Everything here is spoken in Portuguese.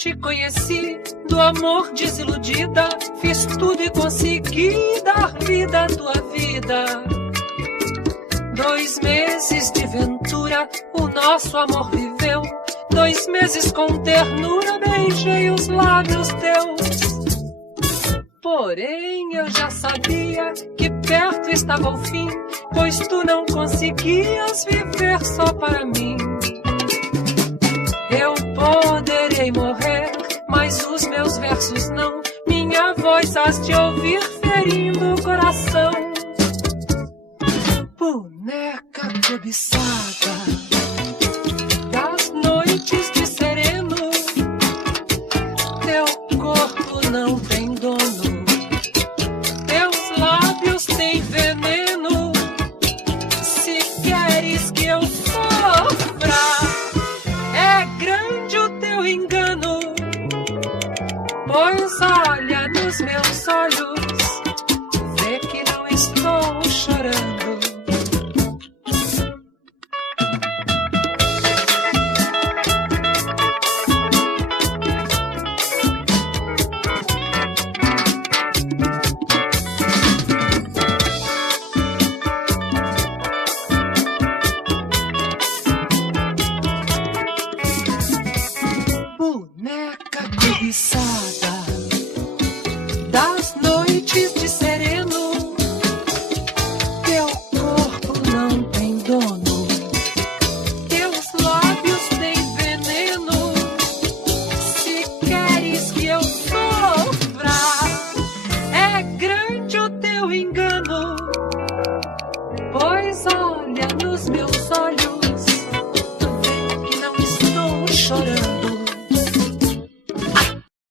te conheci, do amor desiludida, fiz tudo e consegui dar vida à tua vida. 2 meses de ventura, o nosso amor viveu. 2 meses com ternura, beijei os lábios teus. Porém eu já sabia que perto estava o fim, pois tu não conseguias viver só para mim. Eu poderei morrer, mas os meus versos não. Minha voz has de ouvir ferindo o coração. Boneca cobiçada das noites de sereno, teu corpo não tem dono, teus lábios têm veneno. Se queres que eu sofra, é grande o teu engano, pois olha nos meus olhos, vê que não estou chorando. Boneca cobiçada das noites de sereno, teu corpo não tem dono, teus lábios têm veneno. Se queres que eu sofra, é grande o teu engano, pois olha nos meus olhos,